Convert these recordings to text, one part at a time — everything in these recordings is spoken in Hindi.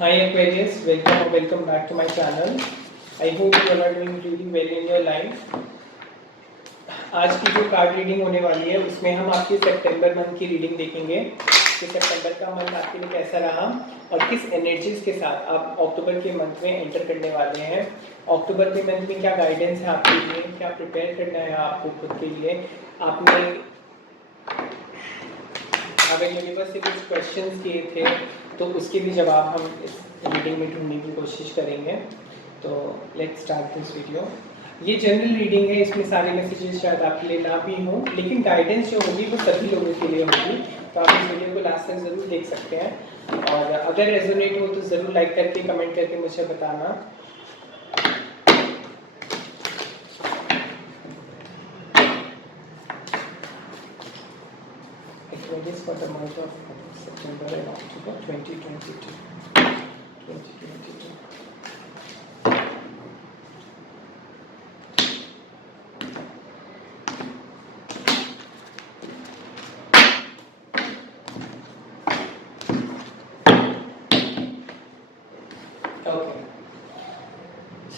Hi Aquarius, welcome or welcome back to my channel. I hope you all are doing really well in your life. आज की जो कार्ड रीडिंग होने वाली है उसमें हम आपके सितंबर मंथ की रीडिंग देखेंगे कि सितंबर का मंथ आपके लिए कैसा रहा और किस एनर्जीज के साथ आप अक्टूबर के मंथ में एंटर करने वाले हैं। अक्टूबर के मंथ में क्या गाइडेंस है आपके लिए, क्या प्रिपेयर करना है आपको खुद के लिए। आपने अगर यूनिवर्स से कुछ क्वेश्चंस किए थे तो उसके भी जवाब हम इस रीडिंग में ढूंढने की कोशिश करेंगे। तो लेट्स स्टार्ट दिस वीडियो। ये जनरल रीडिंग है, इसमें सारे मैसेजेस शायद आपके लिए ना भी हों, लेकिन गाइडेंस जो होगी वो सभी लोगों के लिए होगी। तो आप इस वीडियो को लास्ट तक ज़रूर देख सकते हैं और अगर रेजोनेट हो तो ज़रूर लाइक करके कमेंट करके मुझे बताना। For the month of September and October 2022.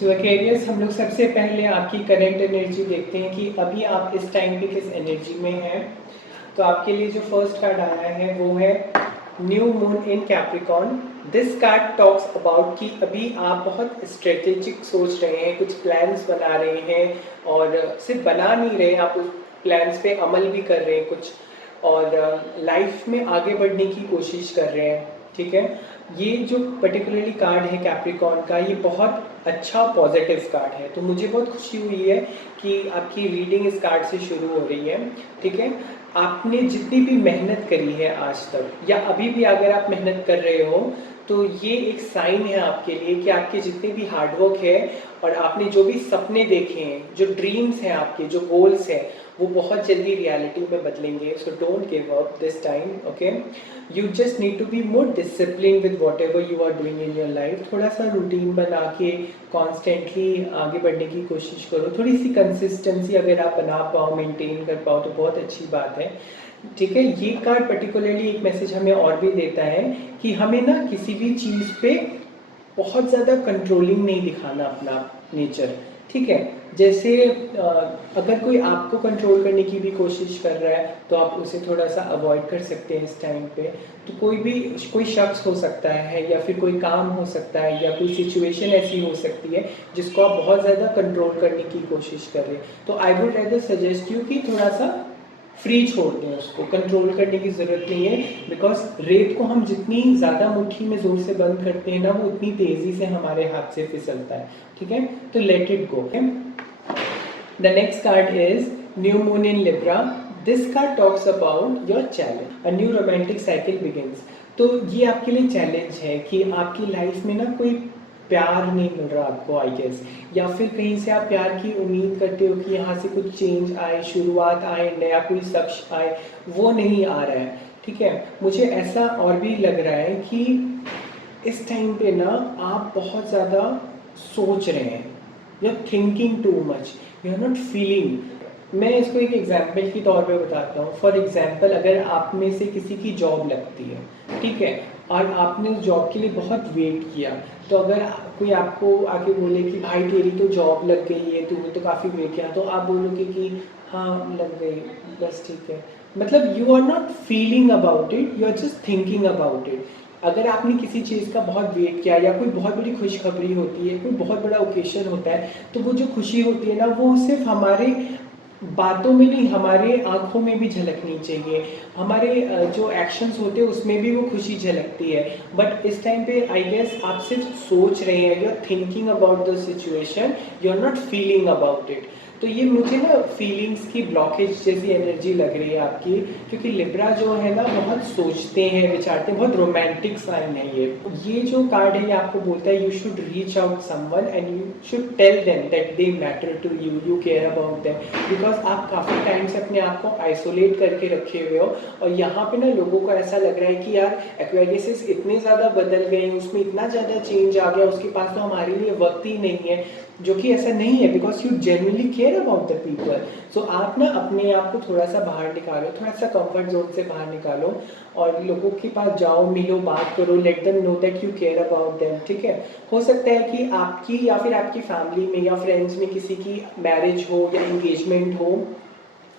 Aquarius, हम लोग सबसे पहले आपकी करंट एनर्जी देखते हैं कि अभी आप इस टाइम पे किस एनर्जी में हैं। तो आपके लिए जो फर्स्ट कार्ड आया है वो है new moon in Capricorn. This card talks about कि अभी आप बहुत स्ट्रेटेजिक सोच रहे हैं, कुछ प्लान्स बना रहे हैं और सिर्फ बना नहीं रहे, आप उस प्लान्स पे अमल भी कर रहे हैं कुछ और लाइफ में आगे बढ़ने की कोशिश कर रहे हैं। ठीक है, ये जो पर्टिकुलरली कार्ड है कैप्रिकॉर्न का, ये बहुत अच्छा पॉजिटिव कार्ड है। तो मुझे बहुत खुशी हुई है कि आपकी रीडिंग इस कार्ड से शुरू हो रही है। ठीक है, आपने जितनी भी मेहनत करी है आज तक या अभी भी अगर आप मेहनत कर रहे हो तो ये एक साइन है आपके लिए कि आपके जितने भी हार्डवर्क है और आपने जो भी सपने देखे हैं, जो ड्रीम्स हैं आपके, जो गोल्स हैं, वो बहुत जल्दी रियलिटी में बदलेंगे। So don't give up this time, okay. You just need to be more discipline with whatever you are doing in your life. थोड़ा सा रूटीन बना के कॉन्स्टेंटली आगे बढ़ने की कोशिश करो। थोड़ी सी कंसिस्टेंसी अगर आप बना पाओ, मेंटेन कर पाओ तो बहुत अच्छी बात है। ठीक है, ये कार्ड पर्टिकुलरली एक मैसेज हमें और भी देता है कि हमें ना किसी भी चीज़ पे बहुत ज़्यादा कंट्रोलिंग नहीं दिखाना अपना नेचर। ठीक है, जैसे अगर कोई आपको कंट्रोल करने की भी कोशिश कर रहा है तो आप उसे थोड़ा सा अवॉइड कर सकते हैं इस टाइम पे। तो कोई शख्स हो सकता है या फिर कोई काम हो सकता है या कोई सिचुएशन ऐसी हो सकती है जिसको आप बहुत ज़्यादा कंट्रोल करने की कोशिश कर रहे हैं। तो I would rather suggest you कि थोड़ा सा फ्री छोड़ दें, उसको कंट्रोल करने की ज़रूरत नहीं है। बिकॉज रेत को हम जितनी ज़्यादा मुट्ठी में ज़ोर से बंद करते हैं ना, वो उतनी तेज़ी से हमारे हाथ से फिसलता है। ठीक है, तो let it go. The next card is new moon in Libra. This card talks about your challenge, a new romantic cycle begins. तो ये आपके लिए चैलेंज है कि आपकी लाइफ में ना कोई प्यार नहीं मिल रहा आपको, आई गेस, या फिर कहीं से आप प्यार की उम्मीद करते हो कि यहाँ से कुछ चेंज आए, शुरुआत आए, नया कोई शख्स आए, वो नहीं आ रहा है। ठीक है, मुझे ऐसा और भी लग रहा है कि इस टाइम पे ना आप बहुत ज़्यादा सोच रहे हैं, you are thinking too much, you are not feeling. मैं इसको एक एग्जाम्पल के तौर पे बताता हूँ। फॉर एग्जाम्पल, अगर आप में से किसी की जॉब लगती है, ठीक है, और आपने उस जॉब के लिए बहुत वेट किया, तो अगर कोई आपको आके बोले कि भाई तेरी तो जॉब लग गई है, तूने तो काफ़ी वेट किया, तो आप बोलोगे कि हाँ लग गई, बस ठीक है। मतलब you are not feeling about it, you are just thinking about it. अगर आपने किसी चीज़ का बहुत वेट किया या कोई बहुत बड़ी खुशखबरी होती है, कोई बहुत बड़ा ओकेशन होता है, तो वो जो खुशी होती है ना, वो सिर्फ हमारे बातों में नहीं, हमारे आंखों में भी झलकनी चाहिए। हमारे जो एक्शंस होते हैं उसमें भी वो खुशी झलकती है। बट इस टाइम पे आई गेस आप सिर्फ सोच रहे हैं, you are thinking about the situation, you are not feeling about it. तो ये मुझे ना फीलिंग्स की ब्लॉकेज जैसी एनर्जी लग रही है आपकी, क्योंकि लिब्रा जो है ना बहुत सोचते हैं, विचारते हैं, बहुत रोमांटिक साइन है ये जो कार्ड है ये आपको बोलता है you should reach out someone and you should tell them that they matter to you, you care about them. Because आप काफ़ी टाइम से अपने आप को आइसोलेट करके रखे हुए हो और यहाँ पे ना लोगों को ऐसा लग रहा है कि यार एक्वेरियस इतने ज़्यादा बदल गए, उसमें इतना ज़्यादा चेंज आ गया, उसके पास तो हमारे लिए वक्त ही नहीं है। जो कि ऐसा नहीं है, because you genuinely care care about the people. So आप ना अपने आप को थोड़ा सा बाहर निकालो, थोड़ा सा कंफर्ट जोन से बाहर निकालो और लोगों के पास जाओ, मिलो, बात करो, let them know that you care about them, ठीक है। हो सकता है कि आपकी या फिर आपकी फैमिली में या फ्रेंड्स में किसी की मैरिज हो या एंगेजमेंट हो,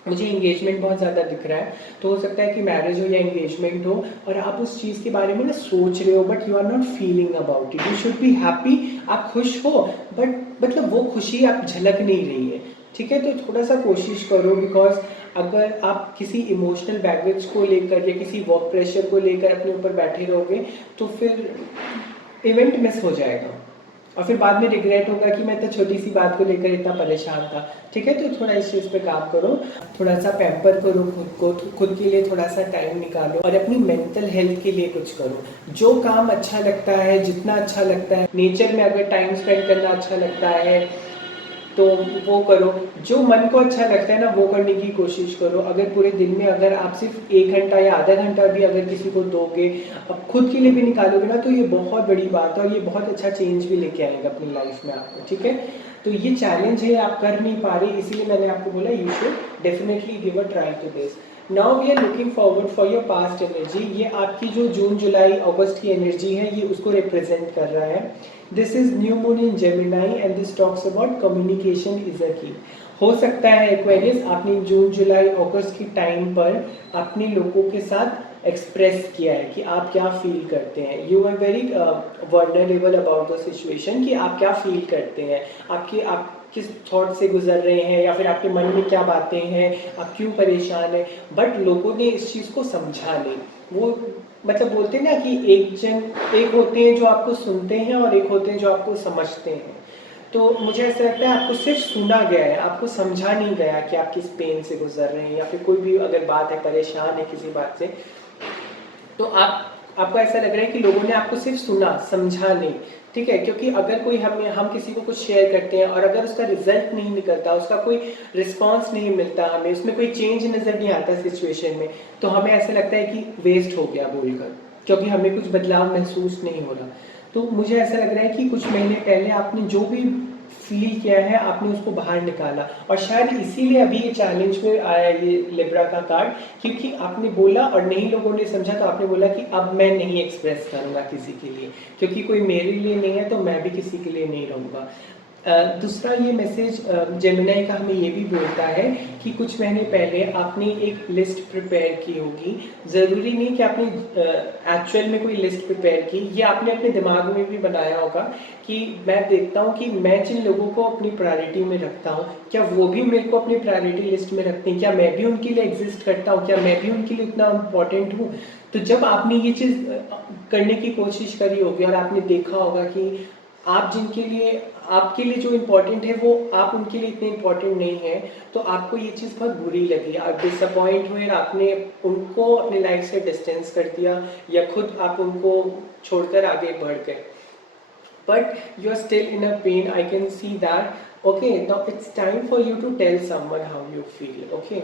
मुझे एंगेजमेंट बहुत ज़्यादा दिख रहा है, तो हो सकता है कि मैरिज हो या एंगेजमेंट हो और आप उस चीज़ के बारे में ना सोच रहे हो but you are not feeling about it. You should be happy, आप खुश हो बट मतलब वो खुशी आप झलक नहीं रही है, ठीक है। तो थोड़ा सा कोशिश करो, बिकॉज अगर आप किसी इमोशनल बैगेज को लेकर या किसी वर्क प्रेशर को लेकर अपने ऊपर बैठे रहोगे तो फिर इवेंट मिस हो जाएगा और फिर बाद में रिग्रेट होगा कि मैं तो छोटी सी बात को लेकर इतना परेशान था, ठीक है। तो थोड़ा इस चीज़ पे काम करो, थोड़ा सा पैम्पर करो खुद को, खुद के लिए थोड़ा सा टाइम निकालो और अपनी मेंटल हेल्थ के लिए कुछ करो। जो काम अच्छा लगता है, जितना अच्छा लगता है, नेचर में अगर टाइम स्पेंड करना अच्छा लगता है तो वो करो। जो मन को अच्छा लगता है ना वो करने की कोशिश करो। अगर पूरे दिन में अगर आप सिर्फ 1 घंटा या आधा घंटा भी अगर किसी को दोगे, अब खुद के लिए भी निकालोगे ना, तो ये बहुत बड़ी बात है और ये बहुत अच्छा चेंज भी लेके आएगा अपनी लाइफ में आपको, ठीक है। तो ये चैलेंज है, आप कर नहीं पा रहे, इसीलिए मैंने आपको बोला you should definitely give a try to this. Now we are looking forward for your past energy. ये आपकी जो जून जुलाई अगस्त की एनर्जी है, ये उसको रिप्रेजेंट कर रहा है। This is new moon in Gemini and this talks about communication is a की। हो सकता है एक्वेरियस आपने जून जुलाई अगस्त की टाइम पर अपने लोगों के साथ एक्सप्रेस किया है कि आप क्या फील करते हैं। You are very vulnerable about the situation, कि आप क्या फील करते हैं, आप किस थॉट से गुजर रहे हैं या फिर आपके मन में क्या बातें हैं, आप क्यों परेशान हैं। बट लोगों ने इस चीज़ को समझा नहीं। वो मतलब बोलते हैं ना कि एक होते हैं जो आपको सुनते हैं और एक होते हैं जो आपको समझते हैं। तो मुझे ऐसा लगता है आपको सिर्फ सुना गया है, आपको समझा नहीं गया कि आप किस पेन से गुजर रहे हैं या फिर कोई भी अगर बात है, परेशान है किसी बात से, तो आपको ऐसा लग रहा है कि लोगों ने आपको सिर्फ सुना, समझा नहीं, ठीक है। क्योंकि अगर कोई हम किसी को कुछ शेयर करते हैं और अगर उसका रिजल्ट नहीं निकलता, उसका कोई रिस्पांस नहीं मिलता, हमें उसमें कोई चेंज नज़र नहीं आता सिचुएशन में, तो हमें ऐसा लगता है कि वेस्ट हो गया बोलकर, क्योंकि हमें कुछ बदलाव महसूस नहीं हो रहा। तो मुझे ऐसा लग रहा है कि कुछ महीने पहले आपने जो भी फील किया है, आपने उसको बाहर निकाला और शायद इसीलिए अभी ये चैलेंज में आया ये लिब्रा का कार्ड, क्योंकि आपने बोला और नहीं लोगों ने समझा, तो आपने बोला कि अब मैं नहीं एक्सप्रेस करूँगा किसी के लिए, क्योंकि कोई मेरे लिए नहीं है तो मैं भी किसी के लिए नहीं रहूँगा। दूसरा ये मैसेज जेमिनी का हमें ये भी बोलता है कि कुछ महीने पहले आपने एक लिस्ट प्रिपेयर की होगी। ज़रूरी नहीं कि आपने एक्चुअल में कोई लिस्ट प्रिपेयर की, ये आपने अपने दिमाग में भी बनाया होगा कि मैं देखता हूँ कि मैं जिन लोगों को अपनी प्रायोरिटी में रखता हूँ, क्या वो भी मेरे को अपनी प्रायोरिटी लिस्ट में रखते हैं, क्या मैं भी उनके लिए एग्जिस्ट करता हूँ, क्या मैं भी उनके लिए उतना इम्पॉर्टेंट हूँ। तो जब आपने ये चीज़ करने की कोशिश करी होगी और आपने देखा होगा कि आप जिनके लिए आपके लिए जो इम्पोर्टेंट है वो आप उनके लिए इतने इम्पोर्टेंट नहीं है, तो आपको ये चीज़ बहुत बुरी लगी, आप डिसअपॉइंट हुए, आपने उनको अपनी लाइफ से डिस्टेंस कर दिया या खुद आप उनको छोड़कर आगे बढ़ गए। But you are still in a pain, I can see that. Okay, now it's time for you to tell someone how you feel. Okay,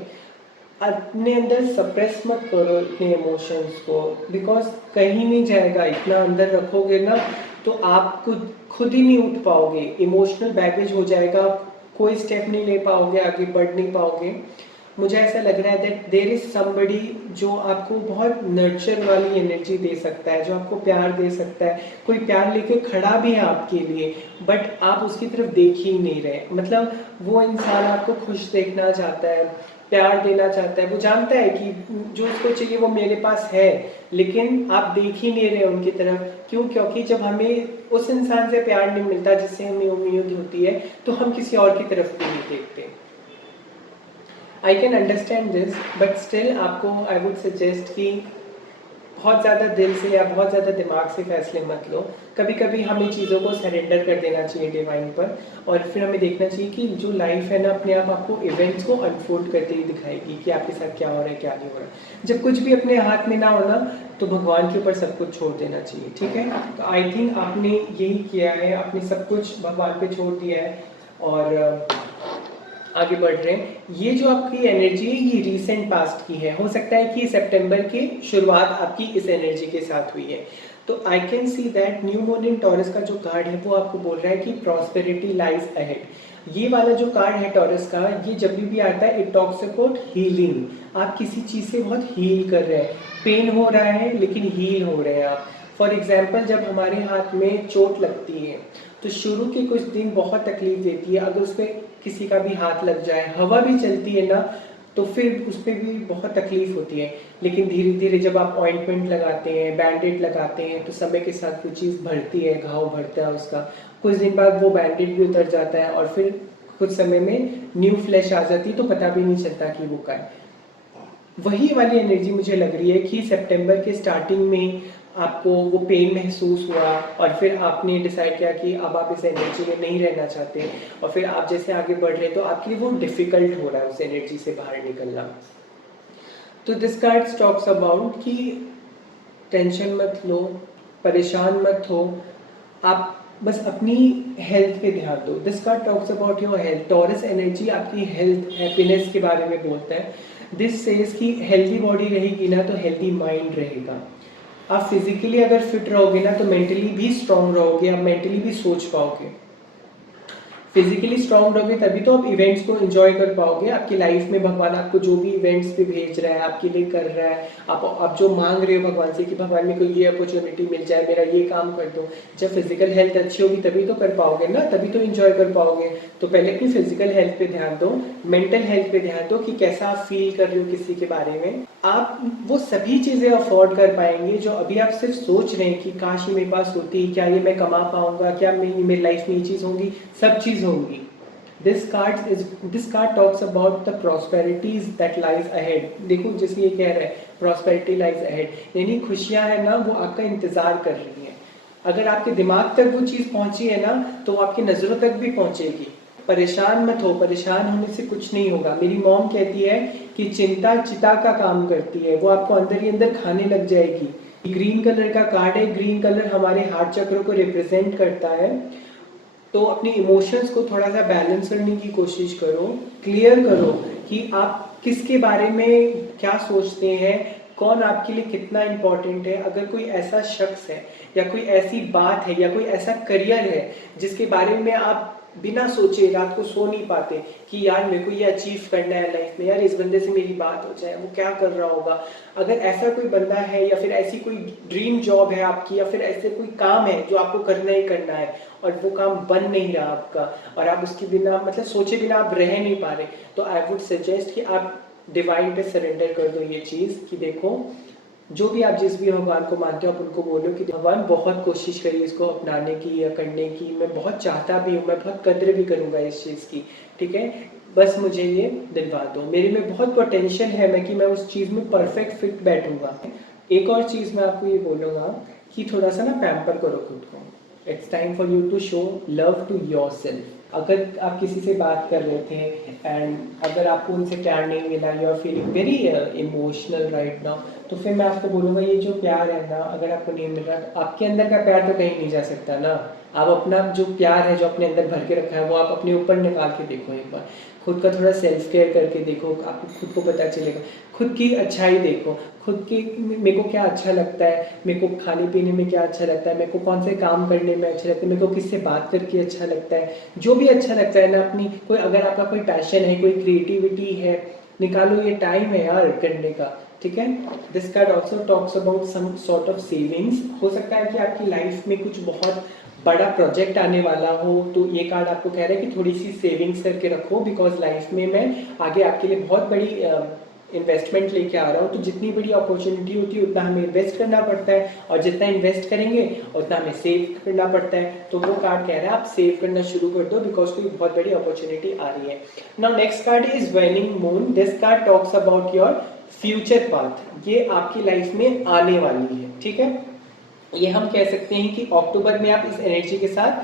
अपने अंदर सप्रेस मत करो इतने इमोशंस को, बिकॉज कहीं नहीं जाएगा। इतना अंदर रखोगे ना तो आप खुद ही नहीं उठ पाओगे, इमोशनल बैगेज हो जाएगा, कोई स्टेप नहीं ले पाओगे, आगे बढ़ नहीं पाओगे। मुझे ऐसा लग रहा है दैट देयर इज समबडी जो आपको बहुत नर्चर वाली एनर्जी दे सकता है, जो आपको प्यार दे सकता है, कोई प्यार लेके खड़ा भी है आपके लिए, बट आप उसकी तरफ देख ही नहीं रहे। मतलब वो इंसान आपको खुश देखना चाहता है, प्यार देना चाहता है, वो जानता है कि जो उसको चाहिए वो मेरे पास है, लेकिन आप देख ही नहीं रहे उनकी तरफ। क्यों? क्योंकि जब हमें उस इंसान से प्यार नहीं मिलता जिससे हमें उम्मीद होती है, तो हम किसी और की तरफ भी नहीं देखते। I can understand this, but still आपको आई वुड सजेस्ट कि बहुत ज़्यादा दिल से या बहुत ज़्यादा दिमाग से फैसले मत लो। कभी कभी हमें चीज़ों को सरेंडर कर देना चाहिए डिवाइन पर, और फिर हमें देखना चाहिए कि जो लाइफ है ना अपने आप आपको इवेंट्स को अनफोल्ड करते ही दिखाएगी कि आपके साथ क्या हो रहा है, क्या नहीं हो रहा है। जब कुछ भी अपने हाथ में ना हो ना, तो भगवान के ऊपर सब कुछ छोड़ देना चाहिए, ठीक है। तो आई थिंक आपने यही किया है, आपने सब कुछ भगवान पे छोड़ दिया है और आगे बढ़ रहे हैं। ये जो आपकी एनर्जी है ये रीसेंट पास्ट की है, हो सकता है कि सितंबर की शुरुआत आपकी इस एनर्जी के साथ हुई है। तो आई can see that new moon in taurus का जो कार्ड है वो आपको बोल रहा है कि प्रॉस्पेरिटी लाइज अहेड। ये वाला जो कार्ड है टॉरस का, ये जब भी आता है इट टॉक्स अबाउट हीलिंग। आप किसी चीज़ से बहुत हील कर रहे हैं, पेन हो रहा है लेकिन हील हो रहे हैं आप। फॉर एग्जाम्पल, जब हमारे हाथ में चोट लगती है तो शुरू के कुछ दिन बहुत तकलीफ देती है। अगर उस पर किसी का भी हाथ लग जाए, हवा भी चलती है ना, तो फिर उस पर भी बहुत तकलीफ होती है। लेकिन धीरे धीरे जब आप ऑइंटमेंट लगाते हैं, बैंडेड लगाते हैं, तो समय के साथ वो चीज़ भरती है, घाव भरता है उसका। कुछ दिन बाद वो बैंडेड भी उतर जाता है और फिर कुछ समय में न्यू फ्लैश आ जाती है, तो पता भी नहीं चलता कि वो क्या है। वही वाली एनर्जी मुझे लग रही है कि सितंबर के स्टार्टिंग में आपको वो पेन महसूस हुआ और फिर आपने डिसाइड किया कि अब आप इस एनर्जी में नहीं रहना चाहते, और फिर आप जैसे आगे बढ़ रहे हैं तो आपके लिए वो डिफ़िकल्ट हो रहा है उस एनर्जी से बाहर निकलना। तो दिस कार्ड टॉक्स अबाउट कि टेंशन मत लो, परेशान मत हो, आप बस अपनी हेल्थ पे ध्यान दो। This card talks about your health. Taurus energy आपकी हेल्थ, हैप्पीनेस के बारे में बोलता है। दिस सेज कि हेल्दी बॉडी रहेगी ना तो हेल्दी माइंड रहेगा। आप फिजिकली अगर फिट रहोगे ना तो मेंटली भी स्ट्रांग रहोगे, आप मेंटली भी सोच पाओगे। फिजिकली स्ट्रांग रहोगे तभी तो आप इवेंट्स को एंजॉय कर पाओगे। आपकी लाइफ में भगवान आपको जो भी इवेंट्स पे भेज रहा है, आपके लिए कर रहा है, आप जो मांग रहे हो भगवान से कि भगवान मेरे को ये अपॉर्चुनिटी मिल जाए, मेरा ये काम कर दो। जब फिजिकल हेल्थ अच्छी होगी तभी तो कर पाओगे ना, तभी तो एंजॉय कर पाओगे। तो पहले अपनी फिजिकल हेल्थ पे ध्यान दो, मेंटल हेल्थ पे ध्यान दो कि कैसा आप फील कर रहे हो किसी के बारे में। आप वो सभी चीज़ें अफोर्ड कर पाएंगे जो अभी आप सिर्फ सोच रहे हैं कि काश ये मेरे पास होती, क्या ये मैं कमा पाऊंगा, क्या मेरी लाइफ में ये चीज़ होंगी, सब चीज़ होंगी। This card talks about the prosperities that lies ahead। देखो जैसे ये कह रहा है prosperity lies ahead, यानी खुशियाँ हैं ना वो आपका इंतज़ार कर रही हैं। अगर आपके दिमाग तक वो चीज़ पहुँची है ना तो आपकी नज़रों तक भी पहुँचेगी। परेशान मत हो, परेशान होने से कुछ नहीं होगा। मेरी मॉम कहती है कि चिंता चिता का काम करती है, वो आपको अंदर ही अंदर खाने लग जाएगी। ग्रीन कलर का कार्ड है, ग्रीन कलर हमारे हार्ट चक्र को रिप्रेजेंट करता है। तो अपनी इमोशंस को थोड़ा सा बैलेंस करने की कोशिश करो, क्लियर करो कि आप किसके बारे में क्या सोचते हैं, कौन आपके लिए कितना इम्पोर्टेंट है। अगर कोई ऐसा शख्स है या कोई ऐसी बात है या कोई ऐसा करियर है जिसके बारे में आप बिना सोचे रात को सो नहीं पाते कि यार मेरे को ये अचीव करना है लाइफ में, यार इस बंदे से मेरी बात हो जाए, वो क्या कर रहा होगा। अगर ऐसा कोई बंदा है या फिर ऐसी कोई ड्रीम जॉब है आपकी या फिर ऐसे कोई काम है जो आपको करना ही करना है और वो काम बन नहीं रहा आपका और आप उसके बिना मतलब सोचे बिना आप रह नहीं पा रहे, तो आई वुड सजेस्ट कि आप डिवाइन पे सरेंडर कर दो ये चीज़ कि देखो जो भी आप जिस भी भगवान को मानते हो आप उनको बोलो कि भगवान बहुत कोशिश करी इसको अपनाने की या करने की, मैं बहुत चाहता भी हूँ, मैं बहुत कद्र भी करूँगा इस चीज़ की, ठीक है, बस मुझे ये दिलवा दो। मेरे में बहुत पोटेंशियल है मैं कि मैं उस चीज़ में परफेक्ट फिट बैठूंगा। एक और चीज़ मैं आपको ये बोलूँगा कि थोड़ा सा ना पैम्पर करो खुद को। It's time for you to show love to yourself. अगर आप किसी से बात कर रहे थे एंड अगर आपको उनसे प्यार नहीं मिला, you are feeling very emotional right now, तो फिर मैं आपको बोलूँगा ये जो प्यार है ना, अगर आपको नहीं मिल रहा, आपके अंदर का प्यार तो कहीं नहीं जा सकता ना। आप अपना जो प्यार है जो अपने अंदर भर के रखा है वो आप अपने ऊपर निकाल के देखो, एक बार खुद का थोड़ा सेल्फ केयर करके देखो, आपको खुद को पता चलेगा। खुद की अच्छाई देखो, खुद की मेरे को क्या अच्छा लगता है, मेरे को खाने पीने में क्या अच्छा लगता है, मेरे को कौन से काम करने में अच्छा लगता है, मेरे को किससे बात करके अच्छा लगता है, जो भी अच्छा लगता है ना अपनी कोई, अगर आपका कोई पैशन है, कोई क्रिएटिविटी है, निकालो, ये टाइम है यार करने का, ठीक है। This card also talks about some sort of savings. हो सकता है कि आपकी लाइफ में कुछ बहुत बड़ा प्रोजेक्ट आने वाला हो, तो ये कार्ड आपको कह रहा है कि थोड़ी सी सेविंग्स करके रखो, बिकॉज लाइफ में मैं आगे आपके लिए बहुत बड़ी इन्वेस्टमेंट लेके आ रहा हूँ। तो जितनी बड़ी अपॉर्चुनिटी होती है उतना हमें इन्वेस्ट करना पड़ता है और जितना इन्वेस्ट करेंगे उतना हमें सेव करना पड़ता है। तो वो कार्ड कह रहा है आप सेव करना शुरू कर दो बिकॉज कोई बहुत बड़ी अपॉर्चुनिटी आ रही है। Now next card is वेनिंग moon. This card talks about your future path. ये आपकी लाइफ में आने वाली है, ठीक है। ये हम कह सकते हैं कि अक्टूबर में आप इस एनर्जी के साथ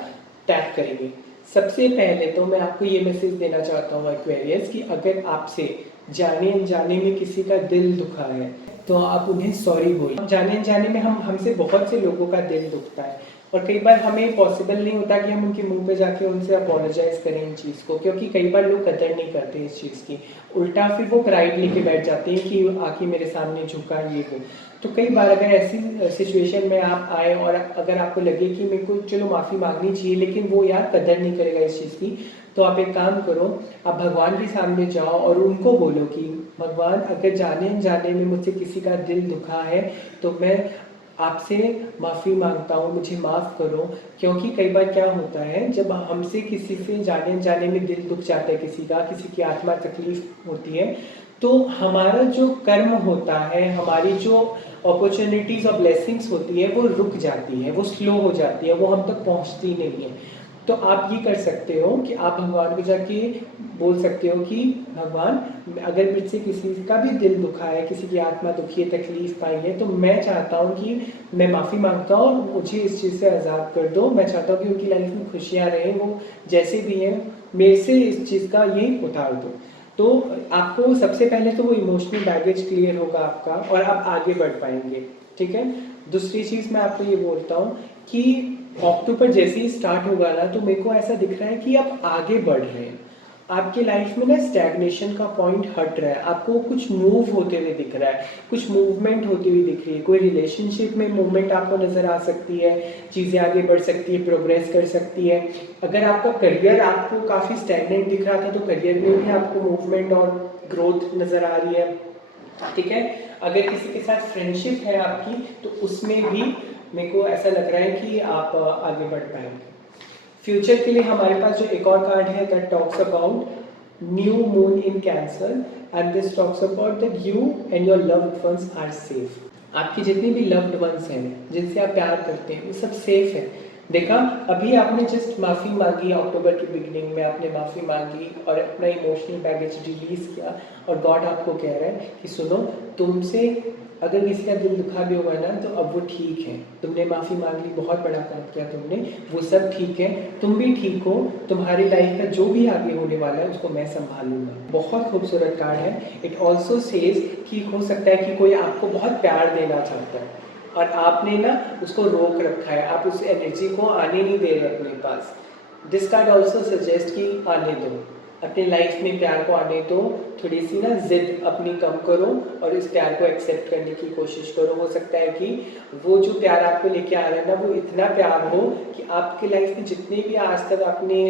टैप करेंगे। सबसे पहले तो मैं आपको ये मैसेज देना चाहता हूँ एक्वेरियस कि अगर आपसे जाने अनजाने में किसी का दिल दुखा है तो आप उन्हें सॉरी बोलिए। जाने अनजाने में हमसे बहुत से लोगों का दिल दुखता है और कई बार हमें पॉसिबल नहीं होता कि हम उनके मुंह पे जाके उनसे अपोलोजाइज करें इन चीज़ को, क्योंकि कई बार लोग कदर नहीं करते इस चीज़ की। उल्टा फिर वो प्राइड लेके बैठ जाते हैं कि आके मेरे सामने झुका ये वो। तो कई बार अगर ऐसी सिचुएशन में आप आए और अगर आपको लगे कि मेरे को चलो माफ़ी मांगनी चाहिए, लेकिन वो यार कदर नहीं करेगा इस चीज़ की, तो आप एक काम करो, आप भगवान के सामने जाओ और उनको बोलो कि भगवान, अगर जाने अनजाने में मुझसे किसी का दिल दुखा है तो मैं आपसे माफ़ी मांगता हूँ, मुझे माफ़ करो। क्योंकि कई बार क्या होता है, जब हमसे किसी से जाने अनजाने में दिल दुख जाता है, किसी का, किसी की आत्मा तकलीफ होती है, तो हमारा जो कर्म होता है, हमारी जो अपॉर्चुनिटीज़ और ब्लेसिंग्स होती है वो रुक जाती है, वो स्लो हो जाती है, वो हम तक पहुंचती नहीं है। तो आप ये कर सकते हो कि आप भगवान को जाके बोल सकते हो कि भगवान, अगर मुझसे किसी का भी दिल दुखा है, किसी की आत्मा दुखी है, तकलीफ पाई है, तो मैं चाहता हूँ कि मैं माफ़ी मांगता हूँ, मुझे इस चीज़ से आज़ाद कर दो। मैं चाहता हूँ कि उनकी लाइफ में खुशियाँ रहें, वो जैसे भी हैं मेरे से इस चीज़ का ये उतार दो। तो आपको सबसे पहले तो वो इमोशनल बैगेज क्लियर होगा आपका और आप आगे बढ़ पाएंगे। ठीक है। दूसरी चीज़ मैं आपको ये बोलता हूँ कि अक्टूबर जैसे ही स्टार्ट होगा ना, तो मेरे को ऐसा दिख रहा है कि आप आगे बढ़ रहे हैं। आपके लाइफ में ना स्टैग्नेशन का पॉइंट हट रहा है, आपको कुछ मूव होते हुए दिख रहा है, कुछ मूवमेंट होती हुई दिख रही है, कोई रिलेशनशिप में मूवमेंट आपको नज़र आ सकती है, चीज़ें आगे बढ़ सकती है, प्रोग्रेस कर सकती है। अगर आपका करियर आपको काफ़ी स्टैग्नेंट दिख रहा था, तो करियर में भी आपको मूवमेंट और ग्रोथ नज़र आ रही है। ठीक है। अगर किसी के साथ फ्रेंडशिप है आपकी, तो उसमें भी मेरे को ऐसा लग रहा है कि आप आगे बढ़ पाएंगे। फ्यूचर के लिए हमारे पास जो एक और कार्ड है, that talks about new moon in Cancer, and this talks about that you and your loved ones are safe. आपके जितने भी लव्ड वंस हैं, जिनसे आप प्यार करते हैं, वो सब सेफ है। देखा, अभी आपने जस्ट माफ़ी मांगी, अक्टूबर की बिगिनिंग में आपने माफ़ी मांगी और अपना इमोशनल बैगेज रिलीज किया, और गॉड आपको कह रहा है कि सुनो, तुमसे अगर किसी का दिल दुखा भी होगा ना, तो अब वो ठीक है, तुमने माफ़ी मांग ली, बहुत बड़ा काम किया तुमने, वो सब ठीक है, तुम भी ठीक हो, तुम्हारी लाइफ का जो भी आगे होने वाला है उसको मैं संभालूंगा। बहुत खूबसूरत कार्ड है। इट ऑल्सो सेज कि हो सकता है कि कोई आपको बहुत प्यार देना चाहता है और आपने ना उसको रोक रखा है, आप उस एनर्जी को आने नहीं दे रहे अपने पास। दिस कार्ड ऑल्सो सजेस्ट कि आने दो, अपने लाइफ में प्यार को आने दो, थोड़ी सी ना जिद अपनी कम करो और इस प्यार को एक्सेप्ट करने की कोशिश करो। हो सकता है कि वो जो प्यार आपको लेके आ रहा है ना, वो इतना प्यार हो कि आपकी लाइफ में जितने भी आज तक आपने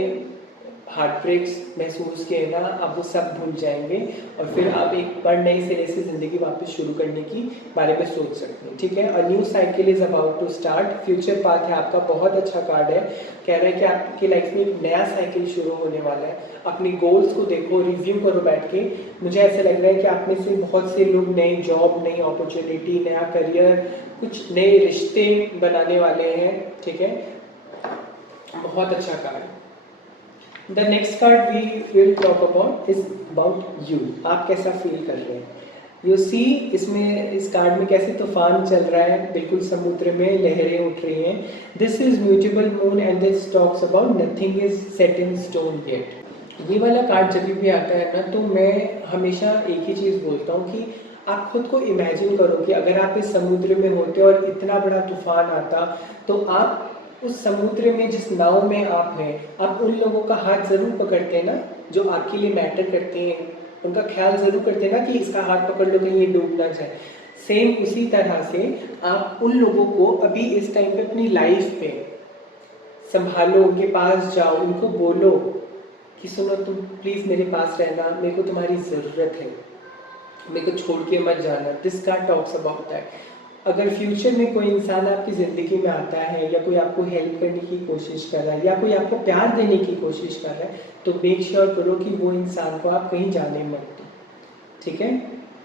हार्ट ब्रेक्स महसूस किए ना, आप वो सब भूल जाएंगे और फिर आप एक बार नए सिरे से ज़िंदगी वापस शुरू करने की बारे में सोच सकते हैं। ठीक है। A new cycle is about to start. Future path है आपका, बहुत अच्छा कार्ड है। कह रहे हैं कि आपकी लाइफ में एक नया साइकिल शुरू होने वाला है। अपनी गोल्स को देखो, रिव्यू करो बैठ के। मुझे ऐसा लग रहा है कि आप में से बहुत से लोग नई जॉब, नई अपॉर्चुनिटी, नया करियर, कुछ नए रिश्ते बनाने वाले हैं। ठीक है। बहुत अच्छा card. The next card we will talk about is about you. आप कैसा फील कर रहे हैं? You see, इसमें इस कार्ड में कैसे तूफान चल रहा है, बिल्कुल समुद्र में लहरें उठ रही हैं। This is mutable moon and this talks about nothing is set in stone yet. ये वाला कार्ड जब भी आता है ना, तो मैं हमेशा एक ही चीज़ बोलता हूँ कि आप खुद को इमेजिन करो कि अगर आप इस समुद्र में होते और इतना बड़ा तूफान आता, तो आप उस समुद्र में, जिस नाव में आप हैं, आप उन लोगों का हाथ ज़रूर पकड़ते हैं ना, जो आपके लिए मैटर करते हैं, उनका ख्याल ज़रूर करते हैं ना कि इसका हाथ पकड़ लो कहीं ये डूब ना जाए। सेम उसी तरह से आप उन लोगों को अभी इस टाइम पे अपनी लाइफ पे संभालो, उनके पास जाओ, उनको बोलो कि सुनो, तुम प्लीज़ मेरे पास रहना, मेरे को तुम्हारी ज़रूरत है, मेरे को छोड़ के मत जाना। This card talks about that. अगर फ्यूचर में कोई इंसान आपकी ज़िंदगी में आता है, या कोई आपको हेल्प करने की कोशिश कर रहा है, या कोई आपको प्यार देने की कोशिश कर रहा है, तो मेक श्योर करो कि वो इंसान को आप कहीं जाने मत दो। ठीक है।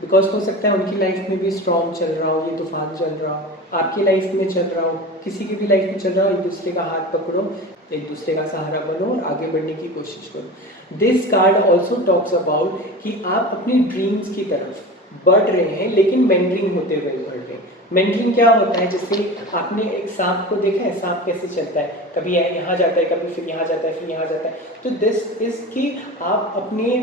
बिकॉज हो सकता है उनकी लाइफ में भी स्टॉर्म चल रहा हो, ये तूफान चल रहा हो, आपकी लाइफ में चल रहा हो, किसी की भी लाइफ में चल रहा हो। एक दूसरे का हाथ पकड़ो, एक दूसरे का सहारा बनो और आगे बढ़ने की कोशिश करो। This card also talks about कि आप अपनी ड्रीम्स की तरफ बढ़ रहे हैं, लेकिन मेंटरिंग होते हुए बढ़ रहे हैं। मेंटरिंग क्या होता है? जैसे आपने एक सांप को देखा है, सांप कैसे चलता है, कभी यहाँ जाता है, कभी फिर यहाँ जाता है, फिर यहाँ जाता है। तो दिस इज कि आप अपने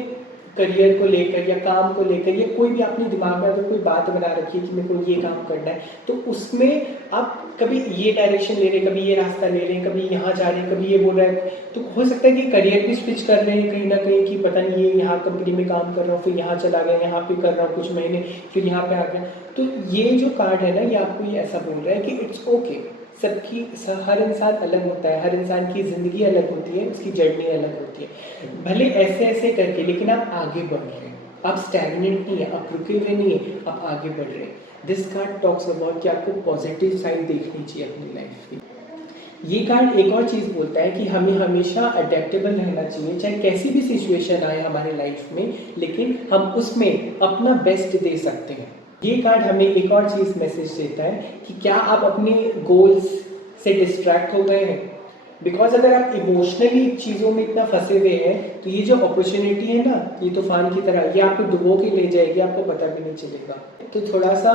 करियर को लेकर या काम को लेकर, या कोई भी अपने दिमाग में अगर कोई बात बना रखी है कि मेरे को ये काम करना है, तो उसमें आप कभी ये डायरेक्शन ले रहे हैं, कभी ये रास्ता ले रहे हैं, कभी यहाँ जा रहे हैं, कभी ये बोल रहा है। तो हो सकता है कि करियर भी स्विच कर रहे हैं कहीं ना कहीं, कि पता नहीं ये यहाँ कंपनी में काम कर रहा हूँ, फिर यहाँ चला गया, यहाँ पे कर रहा हूँ कुछ महीने, फिर यहाँ पे आ गया। तो ये जो कार्ड है ना, ये आपको ये ऐसा बोल रहा है कि इट्स ओके। सबकी हर इंसान अलग होता है, हर इंसान की ज़िंदगी अलग होती है, उसकी जर्नी अलग होती है। भले ऐसे ऐसे करके, लेकिन आप आगे बढ़ रहे हैं, आप स्टैग्नेंट नहीं है, आप रुके हुए नहीं है, आप आगे बढ़ रहे हैं। दिस कार्ड टॉक्स अबाउट कि आपको पॉजिटिव साइड देखनी चाहिए अपनी लाइफ की। ये कार्ड एक और चीज़ बोलता है कि हमें हमेशा अडेप्टेबल रहना चाहिए, चाहे कैसी भी सिचुएशन आए हमारे लाइफ में, लेकिन हम उसमें अपना बेस्ट दे सकते हैं। ये कार्ड हमें एक और चीज़ मैसेज देता है कि क्या आप अपने गोल्स से डिस्ट्रैक्ट हो गए हैं। बिकॉज अगर आप इमोशनली चीज़ों में इतना फंसे हुए हैं, तो ये जो अपॉर्चुनिटी है ना, ये तूफान की तरह, ये आपको डुबो के ले जाएगी, आपको पता भी नहीं चलेगा। तो थोड़ा सा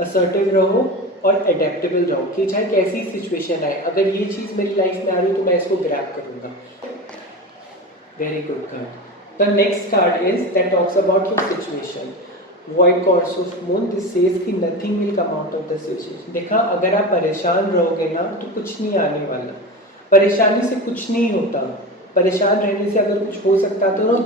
असर्टिव रहो और एडेप्टेबल रहो कि चाहे कैसी सिचुएशन आए, अगर ये चीज़ मेरी लाइफ में आ रही है तो मैं इसको ग्रैब करूँगा। Very good card. The next card is that talks about your situation. Void course of moon, this says कि nothing will come out of the situation। देखा, अगर आप परेशान रहोगे ना तो कुछ नहीं आने वाला। परेशानी से कुछ नहीं होता, परेशान रहने से अगर कुछ हो सकता तो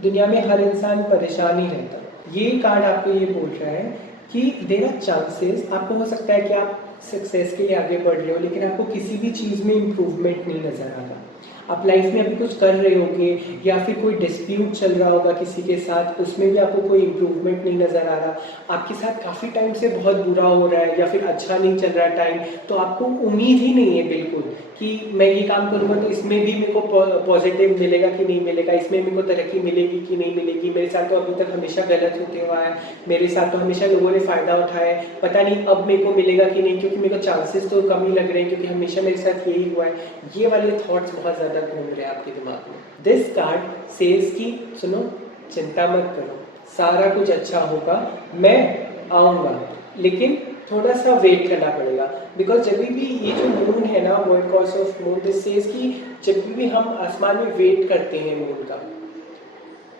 दुनिया में हर इंसान परेशान ही रहता। ये कार्ड आपको ये बोल रहा है कि देयर आर चांसेस, आपको हो सकता है कि आप सक्सेस के लिए आगे बढ़ रहे हो, लेकिन आपको किसी भी चीज़ में इम्प्रूवमेंट नहीं नज़र आ रहा। आप लाइफ में अभी कुछ कर रहे होगे, या फिर कोई डिस्प्यूट चल रहा होगा किसी के साथ, उसमें भी आपको कोई इम्प्रूवमेंट नहीं नज़र आ रहा। आपके साथ काफ़ी टाइम से बहुत बुरा हो रहा है, या फिर अच्छा नहीं चल रहा टाइम, तो आपको उम्मीद ही नहीं है बिल्कुल कि मैं ये काम करूँगा तो इसमें भी मेरे को पॉजिटिव मिलेगा कि नहीं मिलेगा, इसमें मेरे को तरक्की मिलेगी कि नहीं मिलेगी। मेरे साथ तो अभी तक हमेशा गलत होते हुआ है, मेरे साथ तो हमेशा लोगों ने फ़ायदा उठाया है, पता नहीं अब मेरे को मिलेगा कि नहीं, क्योंकि मेरे को चांसेस तो कम ही लग रहे हैं, क्योंकि हमेशा मेरे साथ यही हुआ है। ये वाले थॉट्स बहुत ज़्यादा घूम रहे हैं आपके दिमाग में। दिस कार्ड सेज की सुनो, चिंता मत करो, सारा कुछ अच्छा होगा, मैं आऊँगा, लेकिन थोड़ा सा वेट करना पड़ेगा। बिकॉज जब भी ये जो मून है ना, void course of moon, this says कि जब भी हम आसमान में वेट करते हैं मून का,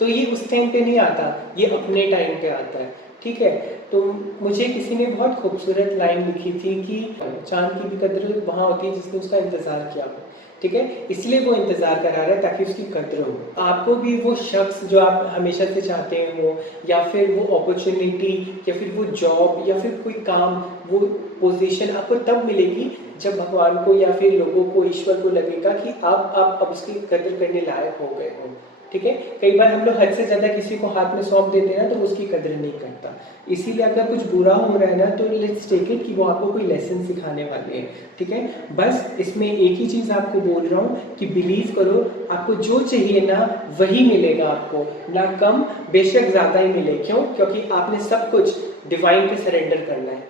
तो ये उस टाइम पे नहीं आता, ये अपने टाइम पे आता है। ठीक है, तो मुझे किसी ने बहुत खूबसूरत लाइन लिखी थी कि चांद की भी कदर वहाँ होती है जिसने उसका इंतज़ार किया हो। ठीक है, इसलिए वो इंतज़ार करा रहा है ताकि उसकी कद्र हो। आपको भी वो शख्स जो आप हमेशा से चाहते हैं वो, या फिर वो अपॉर्चुनिटी, या फिर वो जॉब, या फिर कोई काम, वो पोजीशन आपको तब मिलेगी जब भगवान को या फिर लोगों को, ईश्वर को लगेगा कि आप अब उसकी कद्र करने लायक हो गए हो। ठीक है, कई बार हम लोग हद से ज़्यादा किसी को हाथ में सौंप देते हैं ना, तो उसकी कद्र नहीं करता। इसीलिए अगर कुछ बुरा हो रहा है ना, तो लेट्स टेक इट कि वो आपको कोई लेसन सिखाने वाले हैं। ठीक है, बस इसमें एक ही चीज़ आपको बोल रहा हूँ कि बिलीव करो, आपको जो चाहिए ना वही मिलेगा आपको, ना कम, बेशक ज़्यादा ही मिले। क्यों? क्योंकि आपने सब कुछ डिवाइन पे सरेंडर करना है,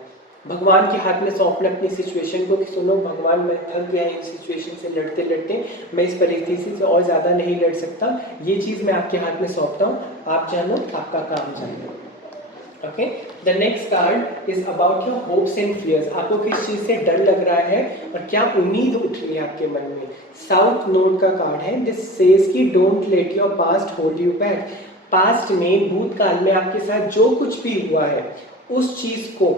भगवान के हाथ में सौंपना अपनी सिचुएशन को कि सुनो भगवान, मैं थक गया इस सिचुएशन से लड़ते लड़ते, मैं इस परिस्थिति से और ज़्यादा नहीं लड़ सकता, ये चीज़ मैं आपके हाथ में सौंपता हूँ, आप जानो, आपका काम जानो। Okay, the next card is about your hopes and fears. आपको किस चीज़ से डर लग रहा है और क्या उम्मीद उठ रही है आपके मन में। साउथ नोड का कार्ड है। दिस सेज कि don't let your past hold you back. Past में, भूतकाल में आपके साथ जो कुछ भी हुआ है, उस चीज़ को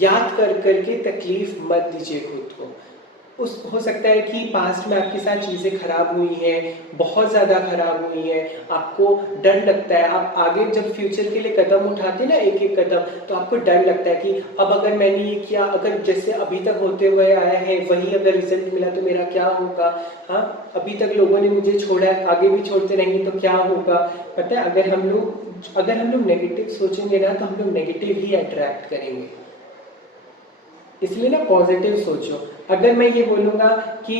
याद कर करके तकलीफ मत दीजिए खुद को। हो सकता है कि पास्ट में आपके साथ चीज़ें खराब हुई हैं, बहुत ज़्यादा खराब हुई हैं, आपको डर लगता है, आप आगे जब फ्यूचर के लिए कदम उठाते हैं ना, एक एक कदम, तो आपको डर लगता है कि अब अगर मैंने ये किया, अगर जैसे अभी तक होते हुए आया है वही अगर रिजल्ट मिला तो मेरा क्या होगा। हाँ, अभी तक लोगों ने मुझे छोड़ा है, आगे भी छोड़ते रहेंगे तो क्या होगा। पता है, अगर हम लोग नेगेटिव सोचेंगे ना, तो हम लोग नेगेटिव ही अट्रैक्ट करेंगे। इसलिए ना पॉजिटिव सोचो। अगर मैं ये बोलूँगा कि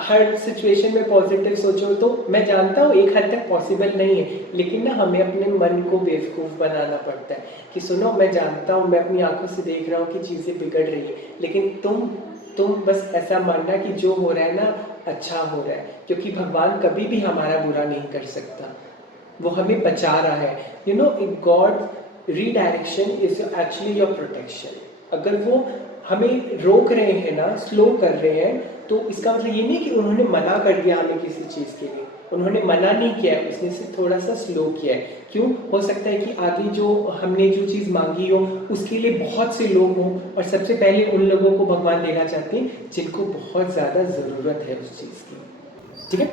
हर सिचुएशन में पॉजिटिव सोचो, तो मैं जानता हूँ एक हद तक पॉसिबल नहीं है, लेकिन ना हमें अपने मन को बेवकूफ़ बनाना पड़ता है कि सुनो, मैं जानता हूँ, मैं अपनी आंखों से देख रहा हूँ कि चीज़ें बिगड़ रही है, लेकिन तुम बस ऐसा मानना कि जो हो रहा है ना अच्छा हो रहा है, क्योंकि भगवान कभी भी हमारा बुरा नहीं कर सकता, वो हमें बचा रहा है। You know, God redirection is actually your protection. अगर वो हमें रोक रहे हैं ना, स्लो कर रहे हैं, तो इसका मतलब ये नहीं कि उन्होंने मना कर दिया हमें किसी चीज़ के लिए। उन्होंने मना नहीं किया है, उसने सिर्फ थोड़ा सा स्लो किया है। क्यों? हो सकता है कि आगे जो हमने जो चीज़ मांगी हो उसके लिए बहुत से लोग हों, और सबसे पहले उन लोगों को भगवान देना चाहते हैं जिनको बहुत ज़्यादा ज़रूरत है उस चीज़ की। ठीक है?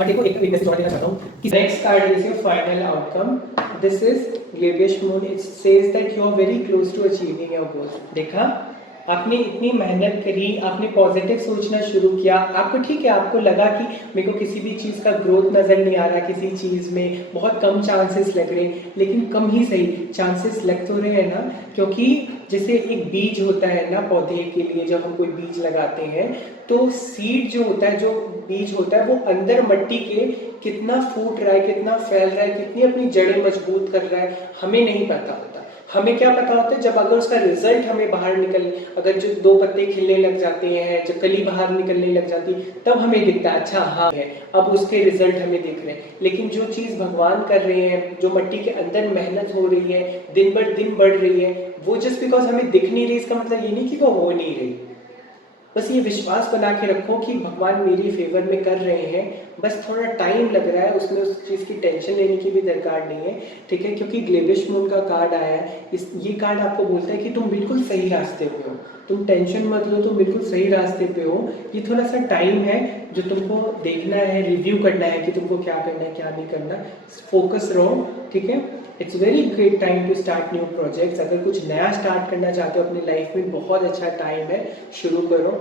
और देखो एक मैसेज और देना चाहता हूँ कि next card is your final outcome. This is ग्लेबियस moon. It says that you are very close to achieving your goals. देखा, आपने इतनी मेहनत करी, आपने पॉजिटिव सोचना शुरू किया, आपको ठीक है, आपको लगा कि मेरे को किसी भी चीज़ का ग्रोथ नज़र नहीं आ रहा, किसी चीज़ में बहुत कम चांसेस लग रहे, लेकिन कम ही सही चांसेस लग तो रहे हैं ना। क्योंकि जैसे एक बीज होता है ना पौधे के लिए, जब हम कोई बीज लगाते हैं तो सीड जो होता है, जो बीज होता है, वो अंदर मट्टी के कितना फूट रहा है, कितना फैल रहा है, कितनी अपनी जड़ें मजबूत कर रहा है, हमें नहीं पता होता। हमें क्या पता होता है, जब अगर उसका रिजल्ट हमें बाहर निकल, अगर जो 2 पत्ते खिलने लग जाते हैं, जब कली बाहर निकलने लग जाती, तब हमें दिखता है अच्छा हाँ है, अब उसके रिजल्ट हमें दिख रहे हैं। लेकिन जो चीज़ भगवान कर रहे हैं, जो मट्टी के अंदर मेहनत हो रही है, दिन ब दिन बढ़ रही है, वो जस्ट बिकॉज हमें दिख नहीं रही, इसका मतलब ये नहीं कि वो हो नहीं रही। बस ये विश्वास बना के रखो कि भगवान मेरी फेवर में कर रहे हैं, बस थोड़ा टाइम लग रहा है, उसमें उस चीज़ की टेंशन लेने की भी दरकार नहीं है। ठीक है? क्योंकि ग्लेबिश मून का कार्ड आया है, ये कार्ड आपको बोलता है कि तुम बिल्कुल सही रास्ते पे हो, तुम टेंशन मत लो, तुम बिल्कुल सही रास्ते पे हो। ये थोड़ा सा टाइम है जो तुमको देखना है, रिव्यू करना है कि तुमको क्या करना है, क्या नहीं करना। फोकस रहो। ठीक है? It's very great time to start new projects. अगर कुछ नया स्टार्ट करना चाहते हो अपनी लाइफ में, बहुत अच्छा टाइम है, शुरू करो।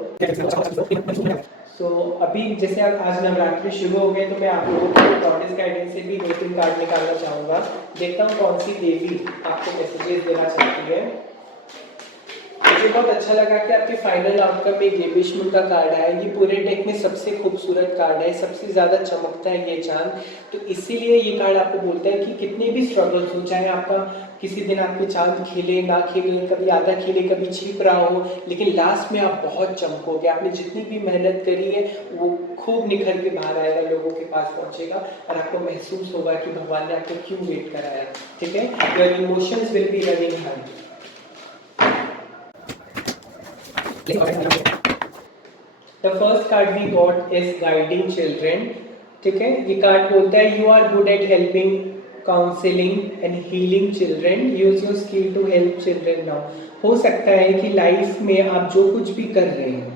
अभी जैसे आज नवरात्रि शुरू हो गए, तो मैं आप लोगों को गॉडेस गाइडेंस से भी 2-3 कार्ड निकालना चाहूँगा। देखता हूँ कौन सी देवी आपको मैसेजेस देना चाहती है। मुझे बहुत अच्छा लगा कि आपके फाइनल आउटकम में ग्लेबिश मून का कार्ड आया। ये पूरे डेक में सबसे खूबसूरत कार्ड है, सबसे ज़्यादा चमकता है ये चांद। तो इसीलिए ये कार्ड आपको बोलता है कि कितने भी स्ट्रगल्स हो, चाहे आपका किसी दिन आपके चांद खिले ना खिले, कभी आधा खिले कभी छिप रहा हो, लेकिन लास्ट में आप बहुत चमकोगे। आपने जितनी भी मेहनत करी है वो खूब निखर के बाहर आएगा, लोगों के पास पहुंचेगा, और आपको महसूस होगा कि भगवान ने आपको क्यों वेट कराया। ठीक है? Your emotions will be running high. The first card we got is guiding children. ठीक है? ये कार्ड बोलता है you are good at helping, counseling and healing children. Use your skill to help children now. हो सकता है कि लाइफ में आप जो कुछ भी कर रहे हैं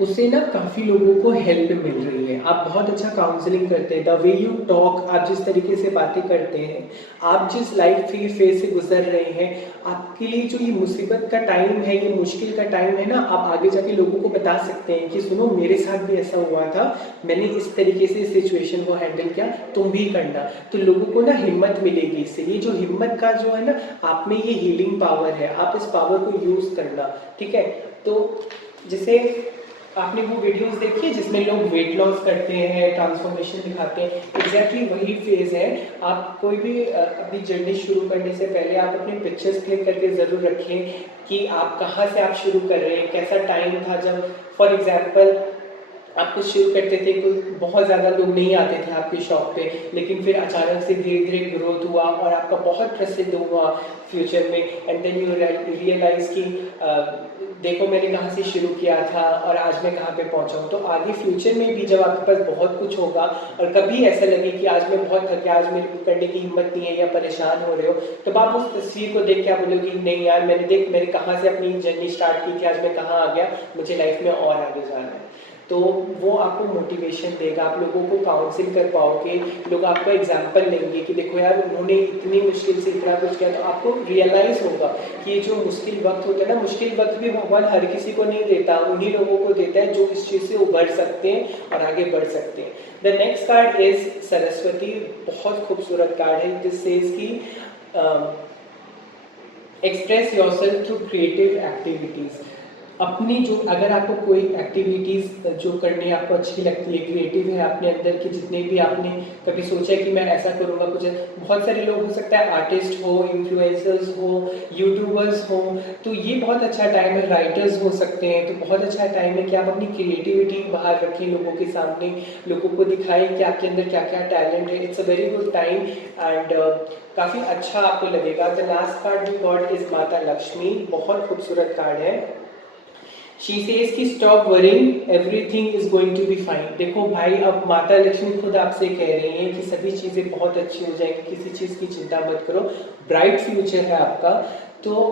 उससे ना काफ़ी लोगों को हेल्प मिल रही है। आप बहुत अच्छा काउंसलिंग करते हैं, द वे यू टॉक, आप जिस तरीके से बातें करते हैं, आप जिस लाइफ फेज से गुजर रहे हैं, आपके लिए जो ये मुसीबत का टाइम है, ये मुश्किल का टाइम है ना, आप आगे जाके लोगों को बता सकते हैं कि सुनो मेरे साथ भी ऐसा हुआ था, मैंने इस तरीके से सिचुएशन को हैंडल किया, तुम भी करना। तो लोगों को ना हिम्मत मिलेगी इससे। ये जो हिम्मत का जो है ना, आप में ये हीलिंग पावर है, आप इस पावर को यूज़ करना। ठीक है? तो जैसे आपने वो वीडियोस देखी है जिसमें लोग वेट लॉस करते हैं, ट्रांसफॉर्मेशन दिखाते हैं, एग्जैक्टली वही फेज है। आप कोई भी अपनी जर्नी शुरू करने से पहले आप अपने पिक्चर्स क्लिक करके ज़रूर रखें कि आप कहाँ से आप शुरू कर रहे हैं, कैसा टाइम था जब फॉर एग्जांपल आप कुछ शुरू करते थे, कोई बहुत ज़्यादा लोग नहीं आते थे आपकी शॉप पे, लेकिन फिर अचानक से धीरे धीरे ग्रोथ हुआ और आपका बहुत प्रसिद्ध हुआ फ्यूचर में, एंड देन यू रियलाइज़ कि देखो मैंने कहाँ से शुरू किया था और आज मैं कहाँ पे पहुँचा हूँ। तो आगे फ्यूचर में भी जब आपके पास बहुत कुछ होगा और कभी ऐसा लगे कि आज मैं बहुत थक गया, आज मेरे करने की हिम्मत नहीं है या परेशान हो रहे हो, तो आप उस तस्वीर को देख के आप बोलोगे नहीं यार, मैंने कहाँ से अपनी जर्नी स्टार्ट की थी, आज मैं कहाँ आ गया, मुझे लाइफ में और आगे जाना है। तो वो आपको मोटिवेशन देगा, आप लोगों को काउंसिल कर पाओगे, लोग आपका एग्जाम्पल लेंगे कि देखो यार उन्होंने इतनी मुश्किल से इतना कुछ किया। तो आपको रियलाइज़ होगा कि ये जो मुश्किल वक्त होता है ना, मुश्किल वक्त भी भगवान हर किसी को नहीं देता, उन्हीं लोगों को देता है जो इस चीज़ से उभर सकते हैं और आगे बढ़ सकते हैं। The next card is Saraswati. बहुत खूबसूरत कार्ड है। दिस सेज की express yourself through creative activities. अपनी जो अगर आपको कोई एक्टिविटीज़ जो करनी आपको अच्छी लगती है, क्रिएटिव है, अपने अंदर के जितने भी आपने कभी सोचा कि मैं ऐसा करूँगा कुछ, बहुत सारे लोग हो सकता है आर्टिस्ट हो, इन्फ्लुएंसर्स हो, यूट्यूबर्स हो, तो ये बहुत अच्छा टाइम है। राइटर्स हो सकते हैं, तो बहुत अच्छा टाइम है कि आप अपनी क्रिएटिविटी बाहर रखें, लोगों के सामने लोगों को दिखाएं कि आपके अंदर क्या क्या टैलेंट है। It's a very good time and काफ़ी अच्छा आपको लगेगा। The last card we got is Mata Lakshmi. बहुत खूबसूरत कार्ड है। शी सेज कि stop worrying, everything is going to be fine. देखो भाई, अब माता लक्ष्मी खुद आपसे कह रही हैं कि सभी चीज़ें बहुत अच्छी हो जाएंगी, किसी चीज़ की चिंता मत करो, ब्राइट फ्यूचर है आपका, तो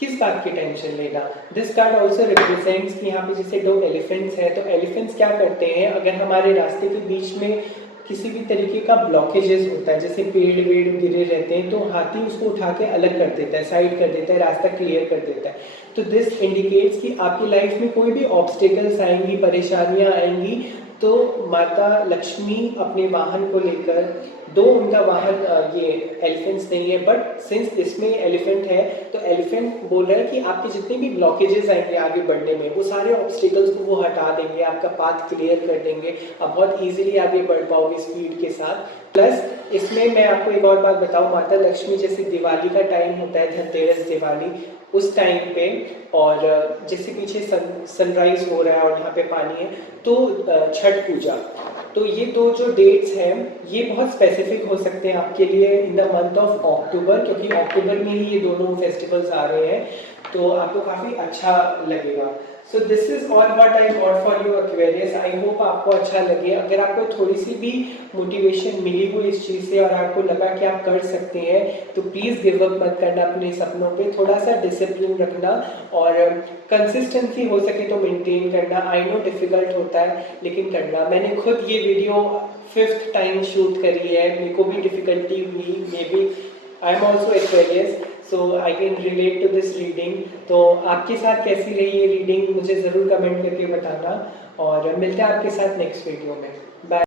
किस बात की टेंशन लेना। दिस कार्ड ऑल्सो रिप्रेजेंट्स कि यहाँ पे जैसे 2 एलिफेंट्स है, तो एलिफेंट्स क्या करते हैं, अगर हमारे रास्ते के बीच में किसी भी तरीके का ब्लॉकेजेस होता है, जैसे पेड़ वेड़ गिरे रहते हैं, तो हाथी उसको उठा के अलग कर देता है, साइड कर देता है, रास्ता क्लियर कर देता है। तो दिस इंडिकेट्स कि आपकी लाइफ में कोई भी ऑब्स्टिकल्स आएंगी, परेशानियां आएंगी, तो माता लक्ष्मी अपने वाहन को लेकर, दो उनका वाहन ये एलिफेंट्स नहीं है, बट सिंस इसमें एलिफेंट है, तो एलिफेंट बोल रहा है कि आपके जितने भी ब्लॉकेजेस आएंगे आगे बढ़ने में, वो सारे ऑब्स्टिकल्स को वो हटा देंगे, आपका पाथ क्लियर कर देंगे, आप बहुत इजीली आगे बढ़ पाओगे स्पीड के साथ। प्लस इसमें मैं आपको एक और बात बताऊं, माता लक्ष्मी जैसे दिवाली का टाइम होता है, धनतेरस दिवाली, उस टाइम पे, और जैसे पीछे सनराइज हो रहा है और यहाँ पे पानी है, तो छठ पूजा, तो ये दो जो डेट्स हैं ये बहुत स्पेसिफिक हो सकते हैं आपके लिए in the month of October, क्योंकि अक्टूबर में ही ये दोनों फेस्टिवल्स आ रहे हैं, तो आपको काफ़ी अच्छा लगेगा। So this is all what I got for you Aquarius. I hope आपको अच्छा लगे। अगर आपको थोड़ी सी भी मोटिवेशन मिली हो इस चीज़ से और आपको लगा कि आप कर सकते हैं, तो प्लीज़ गिव अप मत करना अपने सपनों पे, थोड़ा सा डिसिप्लिन रखना और कंसिस्टेंसी हो सके तो मेंटेन करना। आई नो डिफ़िकल्ट होता है, लेकिन करना। मैंने खुद ये वीडियो 5th टाइम शूट करी है, मेरे को भी डिफ़िकल्टी हुई, maybe I am also Aquarius, so I can relate to this reading. तो आपके साथ कैसी रही ये रीडिंग मुझे ज़रूर कमेंट करके बताना, और मिलते हैं आपके साथ नेक्स्ट वीडियो में। बाय।